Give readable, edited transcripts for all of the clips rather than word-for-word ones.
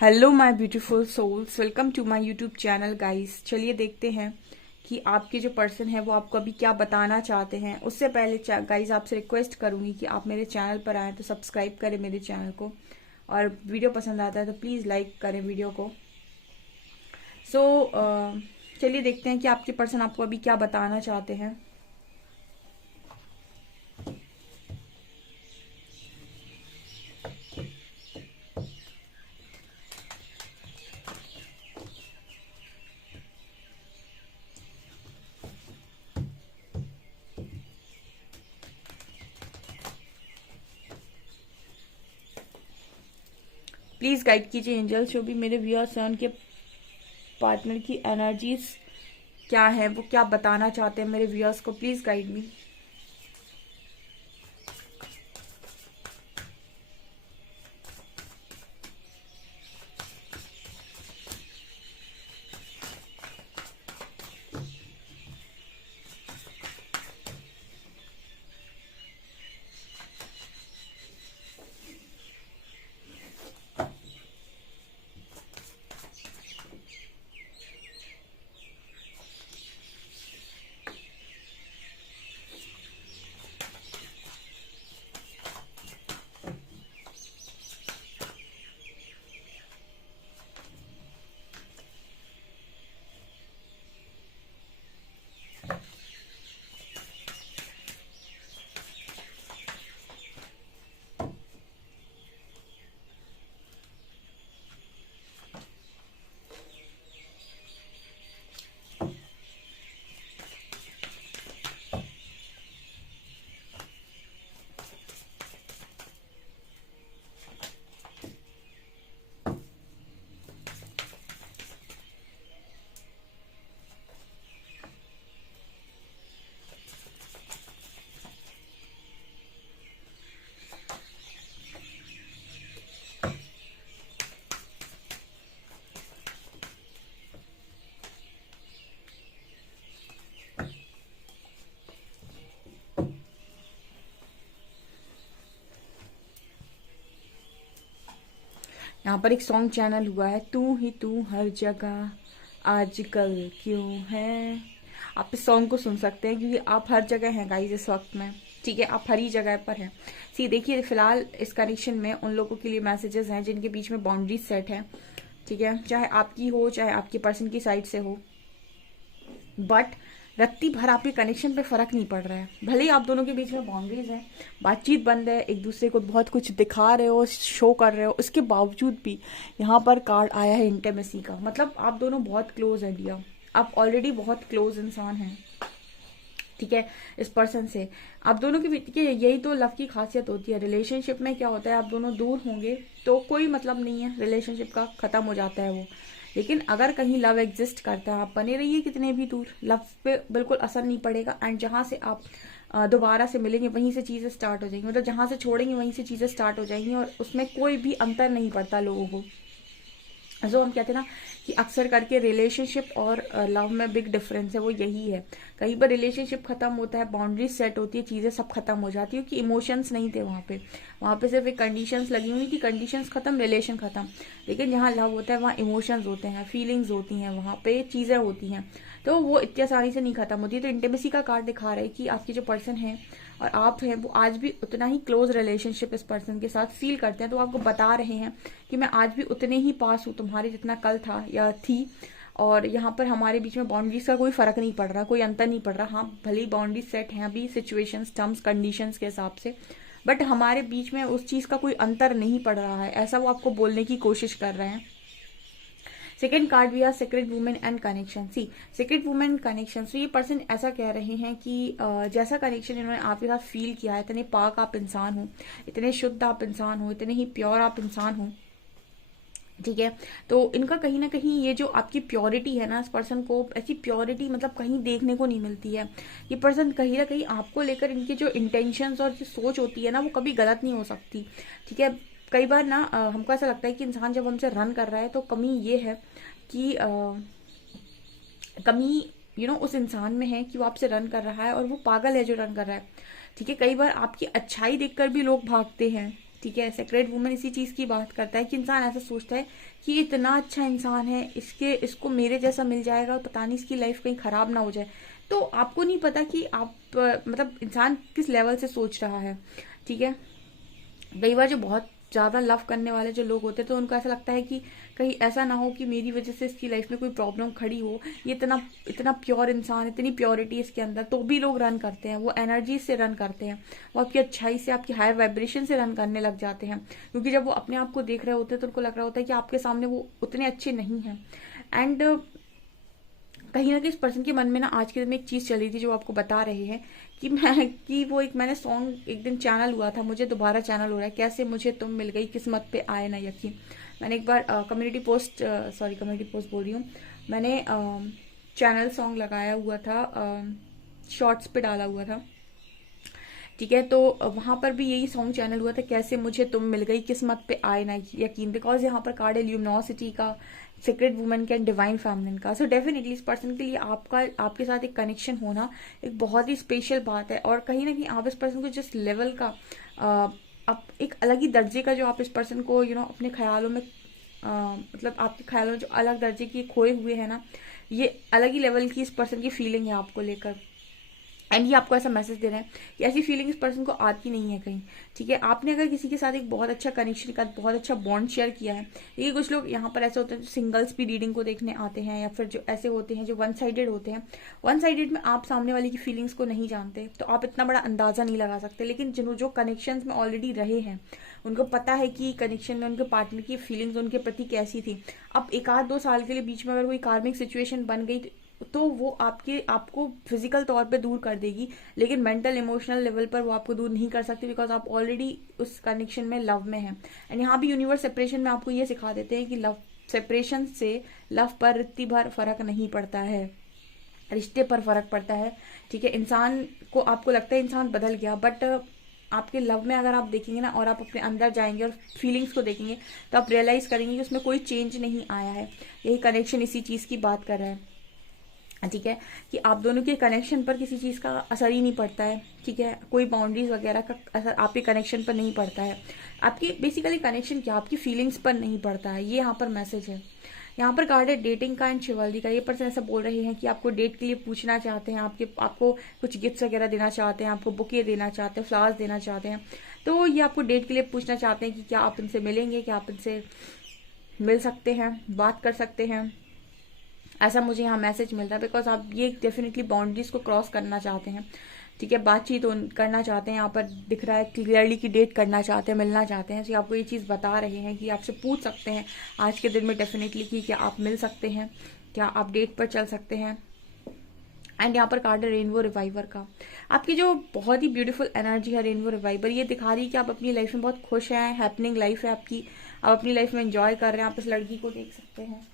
Hello my beautiful souls, welcome to my YouTube channel guys. चलिए देखते हैं कि आपके जो पर्सन है वो आपको अभी क्या बताना चाहते हैं। उससे पहले गाइस आपसे रिक्वेस्ट करूंगी कि आप मेरे चैनल पर आएँ तो सब्सक्राइब करें मेरे चैनल को, और वीडियो पसंद आता है तो प्लीज़ लाइक करें वीडियो को। सो चलिए देखते हैं कि आपके पर्सन आपको अभी क्या बताना चाहते हैं। प्लीज़ गाइड कीजिए एंजल्स, जो भी मेरे व्यूअर्स हैं उनके पार्टनर की एनर्जीज क्या है, वो क्या बताना चाहते हैं मेरे व्यूअर्स को। Please guide me. यहाँ पर एक सॉन्ग चैनल हुआ है, तू ही तू हर जगह आजकल क्यों है। आप इस सॉन्ग को सुन सकते हैं क्योंकि आप हर जगह हैं गाइस इस वक्त में। ठीक है, आप हर ही जगह पर हैं। सी देखिए, फिलहाल इस कनेक्शन में उन लोगों के लिए मैसेजेस हैं जिनके बीच में बाउंड्रीज सेट है। ठीक है, चाहे आपकी हो चाहे आपके पर्सन की साइड से हो, बट रत्ती भर आपके कनेक्शन पे फर्क नहीं पड़ रहा है। भले ही आप दोनों के बीच में बाउंड्रीज है, बातचीत बंद है, एक दूसरे को बहुत कुछ दिखा रहे हो, शो कर रहे हो, उसके बावजूद भी यहाँ पर कार्ड आया है इंटीमेसी का। मतलब आप दोनों बहुत क्लोज है डियर, आप ऑलरेडी बहुत क्लोज इंसान हैं। ठीक है, इस पर्सन से आप दोनों के बीच के यही तो लव की खासियत होती है। रिलेशनशिप में क्या होता है, आप दोनों दूर होंगे तो कोई मतलब नहीं है, रिलेशनशिप का खत्म हो जाता है वो। लेकिन अगर कहीं लव एग्जिस्ट करता है, आप बने रहिए कितने भी दूर, लव पे बिल्कुल असर नहीं पड़ेगा। एंड जहां से आप दोबारा से मिलेंगे वहीं से चीजें स्टार्ट हो जाएंगी, मतलब जहां से छोड़ेंगे वहीं से चीजें स्टार्ट हो जाएंगी, और उसमें कोई भी अंतर नहीं पड़ता लोगों को। जो हम कहते हैं ना कि अक्सर करके रिलेशनशिप और लव में बिग डिफरेंस है, वो यही है। कहीं पर रिलेशनशिप खत्म होता है, बाउंड्रीज सेट होती है, चीजें सब खत्म हो जाती है, क्योंकि इमोशंस नहीं थे वहां पे सिर्फ एक कंडीशंस लगी हुई थी, कंडीशंस खत्म, रिलेशन खत्म। लेकिन जहाँ लव होता है वहाँ इमोशंस होते हैं, फीलिंग्स होती हैं, वहां पे चीजें होती हैं, तो वो इतनी आसानी से नहीं खत्म होती। तो इंटीमेसी का कार्ड दिखा रहा है कि आपकी जो पर्सन है और आप हैं वो आज भी उतना ही क्लोज रिलेशनशिप इस पर्सन के साथ फील करते हैं। तो आपको बता रहे हैं कि मैं आज भी उतने ही पास हूँ तुम्हारे जितना कल था या थी, और यहाँ पर हमारे बीच में बाउंड्रीज का कोई फर्क नहीं पड़ रहा, कोई अंतर नहीं पड़ रहा। हाँ, भले ही बाउंड्रीज सेट हैं अभी सिचुएशंस, टर्म्स, कंडीशंस के हिसाब से, बट हमारे बीच में उस चीज का कोई अंतर नहीं पड़ रहा है, ऐसा वो आपको बोलने की कोशिश कर रहे हैं। सेकेंड कार्ड भी है secret women and connection. See secret women connection, तो ये पर्सन ऐसा कह रहे हैं कि जैसा कनेक्शन इन्होंने आपके साथ फील किया है, इतने पाक आप इंसान हो, इतने शुद्ध आप इंसान हो, इतने ही प्योर आप इंसान हो। ठीक है, तो इनका कहीं ना कहीं ये जो आपकी प्योरिटी है ना, इस पर्सन को ऐसी प्योरिटी मतलब कहीं देखने को नहीं मिलती है। ये पर्सन कहीं ना कहीं आपको लेकर, इनकी जो इंटेंशंस और जो सोच होती है ना, वो कभी गलत नहीं हो सकती। ठीक है, कई बार ना हमको ऐसा लगता है कि इंसान जब हमसे रन कर रहा है तो कमी ये है कि कमी उस इंसान में है कि वो आपसे रन कर रहा है और वो पागल है जो रन कर रहा है। ठीक है, कई बार आपकी अच्छाई देखकर भी लोग भागते हैं। ठीक है, सेक्रेड वुमन इसी चीज की बात करता है कि इंसान ऐसा सोचता है कि ये इतना अच्छा इंसान है, इसको मेरे जैसा मिल जाएगा और पता नहीं इसकी लाइफ कहीं खराब ना हो जाए। तो आपको नहीं पता कि आप मतलब इंसान किस लेवल से सोच रहा है। ठीक है, कई बार जो बहुत ज्यादा लव करने वाले जो लोग होते हैं तो उनको ऐसा लगता है कि कहीं ऐसा ना हो कि मेरी वजह से इसकी लाइफ में कोई प्रॉब्लम खड़ी हो, ये इतना इतना प्योर इंसान, इतनी प्योरिटी इसके अंदर, तो भी लोग रन करते हैं, वो एनर्जी से रन करते हैं, वो आपकी अच्छाई से, आपकी हायर वाइब्रेशन से रन करने लग जाते हैं। क्योंकि जब वो अपने आप को देख रहे होते हैं तो उनको लग रहा होता है कि आपके सामने वो उतने अच्छे नहीं हैं। एंड कहीं ना कहीं इस पर्सन के मन में ना आज के दिन में एक चीज चल रही थी जो आपको बता रहे हैं कि वो एक मैंने सॉन्ग एक दिन चैनल हुआ था, मुझे दोबारा चैनल हो रहा है, कैसे मुझे तुम मिल गई, किस्मत पे आए ना यकीन। मैंने एक बार कम्युनिटी पोस्ट बोल रही हूँ, मैंने चैनल सॉन्ग लगाया हुआ था, शॉर्ट्स पे डाला हुआ था। ठीक है, तो वहां पर भी यही सॉन्ग चैनल हुआ था, कैसे मुझे तुम मिल गई, किस्मत पे आए ना यकीन, बिकॉज यहाँ पर कार्ड है ल्यूमिनोसिटी का, सीक्रेट वुमन का, डिवाइन फेमिनिन का। सो डेफिनेटली इस पर्सन के लिए आपके साथ एक कनेक्शन होना एक बहुत ही स्पेशल बात है। और कहीं ना कहीं आप इस पर्सन को जिस लेवल का आप एक अलग ही दर्जे का जो आप इस पर्सन को अपने ख्यालों में मतलब आपके ख्यालों में जो अलग दर्जे की खोए हुए हैं ना, ये अलग ही लेवल की इस पर्सन की फीलिंग है आपको लेकर। एंड ये आपको ऐसा मैसेज दे रहे हैं कि ऐसी फीलिंग इस पर्सन को आती नहीं है कहीं। ठीक है, आपने अगर किसी के साथ एक बहुत अच्छा कनेक्शन का बहुत अच्छा बॉन्ड शेयर किया है, ये कुछ लोग यहाँ पर ऐसे होते हैं जो सिंगल्स भी रीडिंग को देखने आते हैं, या फिर जो ऐसे होते हैं जो वन साइडेड होते हैं। वन साइडेड में आप सामने वाले की फीलिंग्स को नहीं जानते तो आप इतना बड़ा अंदाजा नहीं लगा सकते, लेकिन जो कनेक्शन में ऑलरेडी रहे हैं उनको पता है कि कनेक्शन में उनके पार्टनर की फीलिंग्स उनके प्रति कैसी थी। अब एक आध 2 साल के लिए बीच में अगर कोई कार्मिक सिचुएशन बन गई तो वो आपको फिजिकल तौर पे दूर कर देगी, लेकिन मेंटल इमोशनल लेवल पर वो आपको दूर नहीं कर सकती, बिकॉज आप ऑलरेडी उस कनेक्शन में लव में हैं। एंड यहाँ भी यूनिवर्स सेपरेशन में आपको ये सिखा देते हैं कि लव सेपरेशन से लव पर रत्ती भर फर्क नहीं पड़ता है, रिश्ते पर फर्क पड़ता है। ठीक है, इंसान को आपको लगता है इंसान बदल गया, बट आपके लव में अगर आप देखेंगे ना और आप अपने अंदर जाएंगे और फीलिंग्स को देखेंगे तो आप रियलाइज करेंगे कि उसमें कोई चेंज नहीं आया है। यही कनेक्शन इसी चीज की बात कर रहा है। ठीक है, कि आप दोनों के कनेक्शन पर किसी चीज़ का असर ही नहीं पड़ता है। ठीक है, कोई बाउंड्रीज वगैरह का असर आपके कनेक्शन पर नहीं पड़ता है। आपकी बेसिकली कनेक्शन क्या, आपकी फीलिंग्स पर नहीं पड़ता है, ये यहाँ पर मैसेज है। यहाँ पर कार्ड है डेटिंग का एंड शिवल्री का। ये पर्सन ऐसा बोल रहे हैं कि आपको डेट के लिए पूछना चाहते हैं, आपको कुछ गिफ्ट्स वगैरह देना चाहते हैं, आपको बुके देना चाहते हैं, फ्लावर्स देना चाहते हैं। तो ये आपको डेट के लिए पूछना चाहते हैं कि क्या आप इनसे मिलेंगे, क्या आप इनसे मिल सकते हैं, बात कर सकते हैं। ऐसा मुझे यहाँ मैसेज मिल रहा है, बिकॉज आप ये डेफिनेटली बाउंड्रीज को क्रॉस करना चाहते हैं। ठीक है, बातचीत करना चाहते हैं, यहाँ पर दिख रहा है क्लियरली कि डेट करना चाहते हैं, मिलना चाहते हैं। तो आपको ये चीज़ बता रहे हैं कि आपसे पूछ सकते हैं आज के दिन में डेफिनेटली कि क्या आप मिल सकते हैं, क्या आप डेट पर चल सकते हैं। एंड यहाँ पर कार्ड है रेनबो रिवाइवर का। आपकी जो बहुत ही ब्यूटीफुल एनर्जी है रेनबो रिवाइवर, ये दिखा रही है कि आप अपनी लाइफ में बहुत खुश हैं, हैपनिंग लाइफ है आपकी, आप अपनी लाइफ में एंजॉय कर रहे हैं। आप इस लड़की को देख सकते हैं,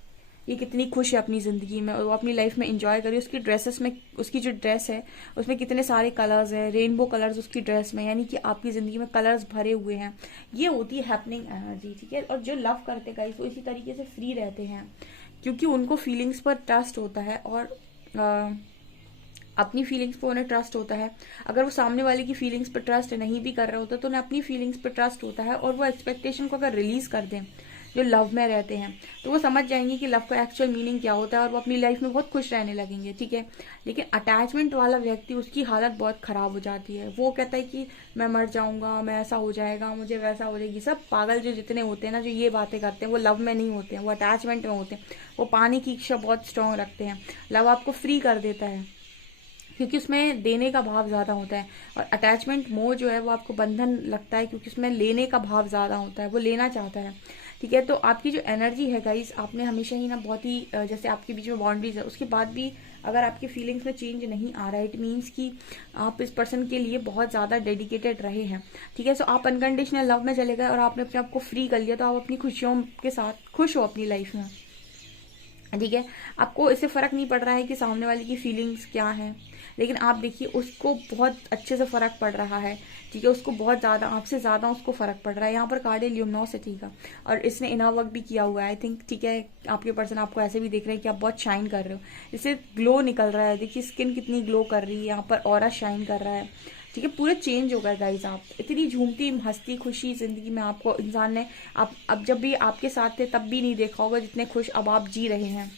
ये कितनी खुश है अपनी जिंदगी में और वो अपनी लाइफ में एंजॉय कर रही है। उसकी ड्रेसेस में, उसकी जो ड्रेस है उसमें कितने सारे कलर्स हैं, रेनबो कलर्स उसकी ड्रेस में, यानी कि आपकी जिंदगी में कलर्स भरे हुए हैं। ये होती है हैपनिंग एनर्जी। ठीक है, और जो लव करते गाइस वो इसी तरीके से फ्री रहते हैं, क्योंकि उनको फीलिंग्स पर ट्रस्ट होता है और अपनी फीलिंग्स पर उन्हें ट्रस्ट होता है। अगर वो सामने वाले की फीलिंग्स पर ट्रस्ट नहीं भी कर रहे होते तो उन्हें अपनी फीलिंग्स पर ट्रस्ट होता है, और वो एक्सपेक्टेशन को अगर रिलीज कर दें जो लव में रहते हैं तो वो समझ जाएंगे कि लव का एक्चुअल मीनिंग क्या होता है और वो अपनी लाइफ में बहुत खुश रहने लगेंगे। ठीक है, लेकिन अटैचमेंट वाला व्यक्ति, उसकी हालत बहुत खराब हो जाती है। वो कहता है कि मैं मर जाऊंगा, मैं ऐसा हो जाएगा, मुझे वैसा हो जाएगी। सब पागल जो जितने होते हैं ना, जो ये बातें करते हैं, वो लव में नहीं होते हैं, वो अटैचमेंट में होते हैं। वो पाने की इच्छा बहुत स्ट्रांग रखते हैं। लव आपको फ्री कर देता है क्योंकि उसमें देने का भाव ज्यादा होता है, और अटैचमेंट मोह जो है वो आपको बंधन लगता है क्योंकि उसमें लेने का भाव ज्यादा होता है, वो लेना चाहता है। ठीक है, तो आपकी जो एनर्जी है गाइस, आपने हमेशा ही ना बहुत ही जैसे आपके बीच में बाउंड्रीज है, उसके बाद भी अगर आपकी फीलिंग्स में चेंज नहीं आ रहा है, इट मीन्स कि आप इस पर्सन के लिए बहुत ज्यादा डेडिकेटेड रहे हैं। ठीक है, सो आप अनकंडीशनल लव में चले गए और आपने अपने आप को फ्री कर लिया, तो आप अपनी खुशियों के साथ खुश हो अपनी लाइफ में। ठीक है, आपको इससे फर्क नहीं पड़ रहा है कि सामने वाले की फीलिंग्स क्या है, लेकिन आप देखिए उसको बहुत अच्छे से फर्क पड़ रहा है। ठीक है, उसको बहुत ज्यादा, आपसे ज्यादा उसको फर्क पड़ रहा है। यहाँ पर कार्ड है ल्यूमिनोसिटी का, और इसने इनर वर्क भी किया हुआ है आई थिंक। ठीक है, आपके पर्सन आपको ऐसे भी देख रहे हैं कि आप बहुत शाइन कर रहे हो, इससे ग्लो निकल रहा है। देखिए स्किन कितनी ग्लो कर रही है, यहाँ पर ऑरा शाइन कर रहा है। ठीक है, पूरे चेंज हो गए गाइज। आप इतनी झूमती हंसती खुशी जिंदगी में आपको इंसान ने, आप अब जब भी आपके साथ थे तब भी नहीं देखा होगा जितने खुश अब आप जी रहे हैं।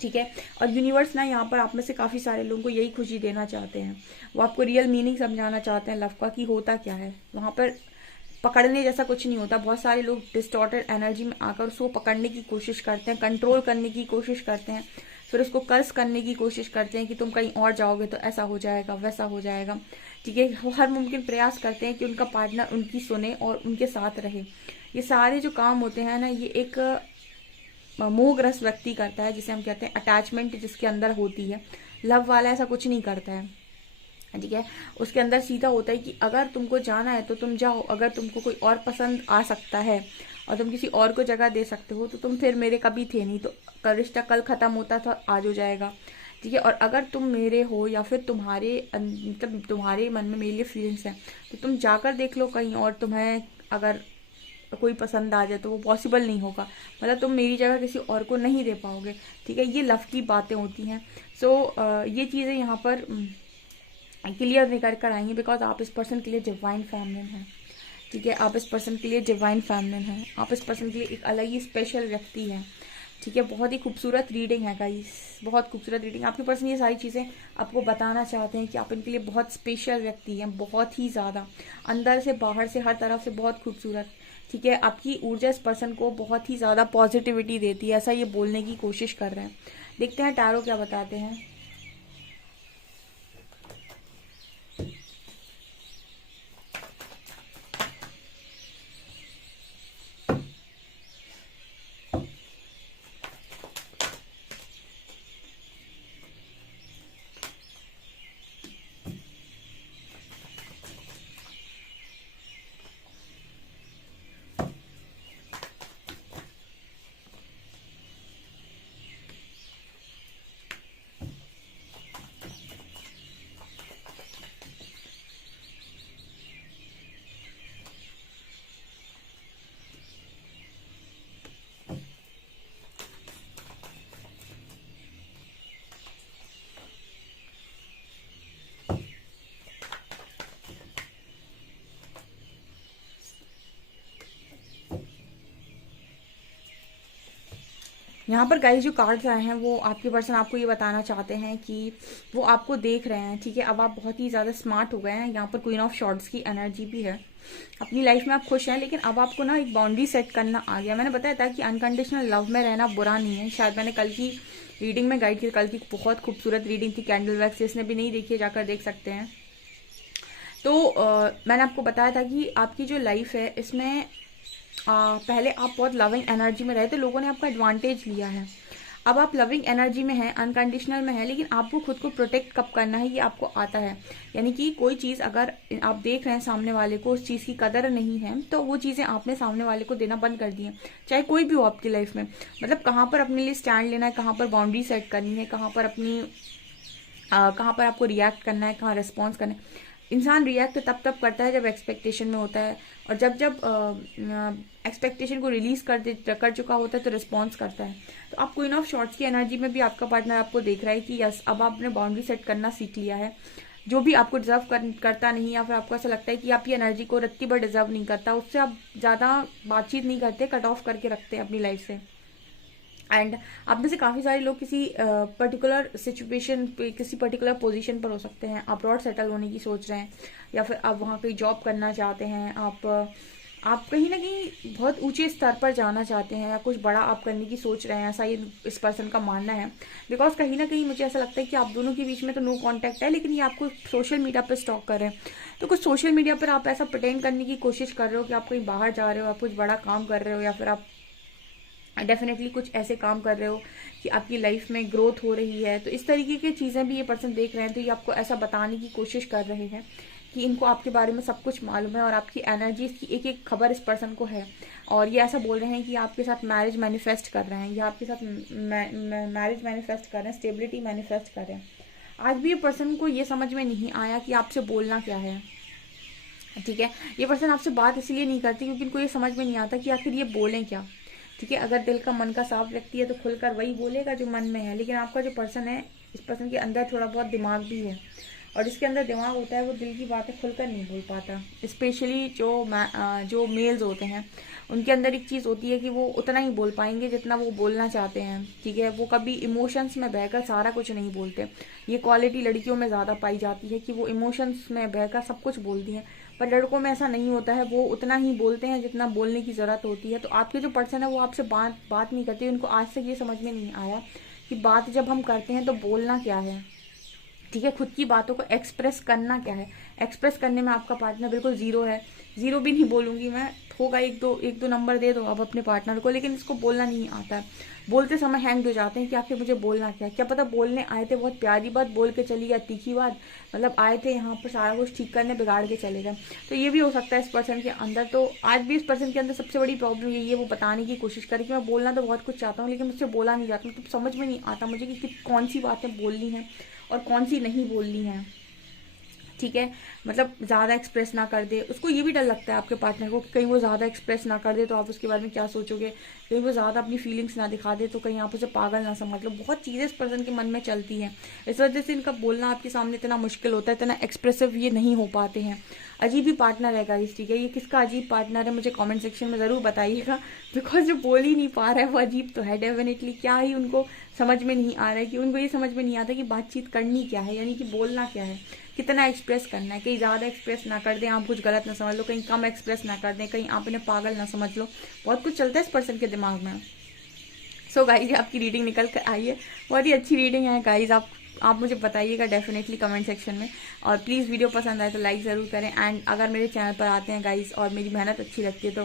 ठीक है, और यूनिवर्स ना यहाँ पर आप में से काफ़ी सारे लोगों को यही खुशी देना चाहते हैं। वो आपको रियल मीनिंग समझाना चाहते हैं लव का, कि होता क्या है वहाँ पर। पकड़ने जैसा कुछ नहीं होता। बहुत सारे लोग डिस्टॉर्टेड एनर्जी में आकर उसको पकड़ने की कोशिश करते हैं, कंट्रोल करने की कोशिश करते हैं, फिर उसको कर्स करने की कोशिश करते हैं कि तुम कहीं और जाओगे तो ऐसा हो जाएगा वैसा हो जाएगा। ठीक है, वो हर मुमकिन प्रयास करते हैं कि उनका पार्टनर उनकी सुने और उनके साथ रहे। ये सारे जो काम होते हैं ना, ये एक मोहग्रस्त व्यक्ति करता है, जिसे हम कहते हैं अटैचमेंट जिसके अंदर होती है। लव वाला ऐसा कुछ नहीं करता है। ठीक है, उसके अंदर सीधा होता है कि अगर तुमको जाना है तो तुम जाओ, अगर तुमको कोई और पसंद आ सकता है और तुम किसी और को जगह दे सकते हो तो तुम फिर मेरे कभी थे नहीं, तो रिश्ता कल खत्म होता था आज हो जाएगा। ठीक है, और अगर तुम मेरे हो या फिर तुम्हारे मतलब तुम्हारे मन में मेरे लिए फीलिंग्स हैं तो तुम जाकर देख लो कहीं और, तुम्हें अगर कोई पसंद आ जाए तो वो पॉसिबल नहीं होगा, मतलब तुम मेरी जगह किसी और को नहीं दे पाओगे। ठीक है, ये लव की बातें होती हैं। सो ये चीज़ें यहाँ पर क्लियर निकल कर आएंगी, बिकॉज आप इस पर्सन के लिए डिवाइन फेमिनिन हैं। ठीक है, आप इस पर्सन के लिए डिवाइन फेमिनिन हैं, आप इस पर्सन के लिए एक अलग ही स्पेशल व्यक्ति हैं। ठीक है, बहुत ही खूबसूरत रीडिंग है गाइस, बहुत खूबसूरत रीडिंग। आपके पर्सन ये सारी चीज़ें आपको बताना चाहते हैं कि आप इनके लिए बहुत स्पेशल व्यक्ति हैं, बहुत ही ज़्यादा, अंदर से बाहर से हर तरफ से बहुत खूबसूरत। ठीक है, आपकी ऊर्जा इस पर्सन को बहुत ही ज़्यादा पॉजिटिविटी देती है, ऐसा ये बोलने की कोशिश कर रहे हैं। देखते हैं टैरो क्या बताते हैं। यहाँ पर गाइस जो कार्ड्स आए हैं वो आपके पर्सन आपको ये बताना चाहते हैं कि वो आपको देख रहे हैं। ठीक है, अब आप बहुत ही ज़्यादा स्मार्ट हो गए हैं। यहाँ पर क्वीन ऑफ शॉर्ट्स की एनर्जी भी है। अपनी लाइफ में आप खुश हैं, लेकिन अब आपको ना एक बाउंड्री सेट करना आ गया। मैंने बताया था कि अनकंडीशनल लव में रहना बुरा नहीं है। शायद मैंने कल की रीडिंग में गाइड की, कल की बहुत खूबसूरत रीडिंग थी कैंडल वैक्स, जिसने भी नहीं देखी जाकर देख सकते हैं। तो मैंने आपको बताया था कि आपकी जो लाइफ है इसमें पहले आप बहुत लविंग एनर्जी में रहे थे, लोगों ने आपका एडवांटेज लिया है। अब आप लविंग एनर्जी में हैं, अनकंडीशनल में हैं, लेकिन आपको खुद को प्रोटेक्ट कब करना है ये आपको आता है। यानी कि कोई चीज़ अगर आप देख रहे हैं सामने वाले को उस चीज़ की कदर नहीं है तो वो चीज़ें आपने सामने वाले को देना बंद कर दी हैं, चाहे कोई भी हो आपकी लाइफ में। मतलब कहाँ पर अपने लिए स्टैंड लेना है, कहाँ पर बाउंड्री सेट करनी है, कहाँ पर अपनी कहाँ पर आपको रिएक्ट करना है, कहाँ रिस्पॉन्स करना है। इंसान रिएक्ट तब तब करता है जब एक्सपेक्टेशन में होता है, और जब जब एक्सपेक्टेशन को रिलीज कर चुका होता है तो रिस्पॉन्स करता है। तो आप क्वीन ऑफ शॉर्ट्स की एनर्जी में भी आपका पार्टनर आपको देख रहा है कि यस, अब आपने बाउंड्री सेट करना सीख लिया है। जो भी आपको डिजर्व करता नहीं, या फिर आपको ऐसा लगता है कि आपकी एनर्जी को रत्ती भर डिजर्व नहीं करता, उससे आप ज़्यादा बातचीत नहीं करते, कट ऑफ करके रखते हैं अपनी लाइफ से। एंड आप में से काफ़ी सारे लोग किसी पर्टिकुलर सिचुएशन पे, किसी पर्टिकुलर पोजीशन पर हो सकते हैं। आप अब्रॉड सेटल होने की सोच रहे हैं, या फिर आप वहाँ कोई जॉब करना चाहते हैं, आप कहीं ना कहीं बहुत ऊंचे स्तर पर जाना चाहते हैं, या कुछ बड़ा आप करने की सोच रहे हैं, ऐसा ये इस पर्सन का मानना है। बिकॉज कहीं ना कहीं मुझे ऐसा लगता है कि आप दोनों के बीच में तो नो कांटेक्ट है, लेकिन ये आपको सोशल मीडिया पर स्टॉक कर रहे हैं। तो कुछ सोशल मीडिया पर आप ऐसा प्रिटेंड करने की कोशिश कर रहे हो कि आप कहीं बाहर जा रहे हो, आप कुछ बड़ा काम कर रहे हो, या फिर आप डेफिनेटली कुछ ऐसे काम कर रहे हो कि आपकी लाइफ में ग्रोथ हो रही है। तो इस तरीके की चीज़ें भी ये पर्सन देख रहे हैं, तो ये आपको ऐसा बताने की कोशिश कर रहे हैं कि इनको आपके बारे में सब कुछ मालूम है, और आपकी एनर्जी की एक एक खबर इस पर्सन को है। और ये ऐसा बोल रहे हैं कि आपके साथ मैरिज मैनिफेस्ट कर रहे हैं, या आपके साथ मैरिज मैनिफेस्ट कर रहे हैं, स्टेबिलिटी मैनिफेस्ट कर रहे हैं। आज भी ये पर्सन को ये समझ में नहीं आया कि आपसे बोलना क्या है। ठीक है, ये पर्सन आपसे बात इसलिए नहीं करती क्योंकि इनको ये समझ में नहीं आता कि आखिर ये बोलें क्या। ठीक है, अगर दिल का मन का साफ व्यक्ति है तो खुलकर वही बोलेगा जो मन में है, लेकिन आपका जो पर्सन है, इस पर्सन के अंदर थोड़ा बहुत दिमाग भी है, और जिसके अंदर दिमाग होता है वो दिल की बातें खुलकर नहीं बोल पाता। स्पेशली जो मेल्स होते हैं उनके अंदर एक चीज़ होती है कि वो उतना ही बोल पाएंगे जितना वो बोलना चाहते हैं, ठीक है। वो कभी इमोशंस में बहकर सारा कुछ नहीं बोलते। ये क्वालिटी लड़कियों में ज़्यादा पाई जाती है कि वो इमोशंस में बहकर सब कुछ बोलती हैं, पर लड़कों में ऐसा नहीं होता है। वो उतना ही बोलते हैं जितना बोलने की ज़रूरत होती है। तो आपके जो पर्सन है वो आपसे बात नहीं करते, उनको आज तक ये समझ में नहीं आया कि बात जब हम करते हैं तो बोलना क्या है, ठीक है। खुद की बातों को एक्सप्रेस करना क्या है। एक्सप्रेस करने में आपका पार्टनर बिल्कुल जीरो है। जीरो भी नहीं बोलूंगी मैं, होगा एक दो नंबर दे दो आप अपने पार्टनर को, लेकिन इसको बोलना नहीं आता है। बोलते समय हैंग हो जाते हैं कि आखिर मुझे बोलना क्या है। क्या पता बोलने आए थे बहुत प्यारी बात, बोल के चली गया तीखी बात, मतलब आए थे यहाँ पर सारा कुछ ठीक करने, बिगाड़ के चले गए। तो ये भी हो सकता है इस पर्सन के अंदर। तो आज भी इस पर्सन के अंदर सबसे बड़ी प्रॉब्लम यही है, वो बताने की कोशिश करे कि मैं बोलना तो बहुत कुछ चाहता हूँ लेकिन मुझसे बोला नहीं जाता। मतलब समझ में नहीं आता मुझे कि कौन सी बातें बोलनी है और कौन सी नहीं बोलनी है, ठीक है। मतलब ज़्यादा एक्सप्रेस ना कर दे। उसको ये भी डर लगता है आपके पार्टनर को कि कहीं वो ज़्यादा एक्सप्रेस ना कर दे तो आप उसके बारे में क्या सोचोगे, कहीं वो ज़्यादा अपनी फीलिंग्स ना दिखा दे तो कहीं आप उसे पागल ना समझ लो। बहुत चीज़ें इस पर्सन के मन में चलती हैं, इस वजह से इनका बोलना आपके सामने इतना मुश्किल होता है, इतना एक्सप्रेसिव ये नहीं हो पाते हैं। अजीब ही पार्टनर है गाइस, ठीक है। ये किसका अजीब पार्टनर है मुझे कमेंट सेक्शन में ज़रूर बताइएगा, बिकॉज जो बोल ही नहीं पा रहा है वो अजीब तो है डेफिनेटली। क्या ही उनको समझ में नहीं आ रहा है कि उनको ये समझ में नहीं आता कि बातचीत करनी क्या है, यानी कि बोलना क्या है, कितना एक्सप्रेस करना है। कहीं ज़्यादा एक्सप्रेस ना कर दें आप कुछ गलत ना समझ लो, कहीं कम एक्सप्रेस ना कर दें कहीं आप इन्हें पागल ना समझ लो। बहुत कुछ चलता है इस पर्सन के दिमाग में। सो गाइज आपकी रीडिंग निकल कर आई है, बहुत ही अच्छी रीडिंग है गाइज। आप मुझे बताइएगा डेफिनेटली कमेंट सेक्शन में। और प्लीज़ वीडियो पसंद आए तो लाइक ज़रूर करें। एंड अगर मेरे चैनल पर आते हैं गाइज और मेरी मेहनत अच्छी लगती है तो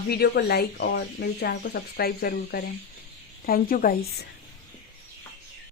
वीडियो को लाइक और मेरे चैनल को सब्सक्राइब ज़रूर करें। Thank you guys.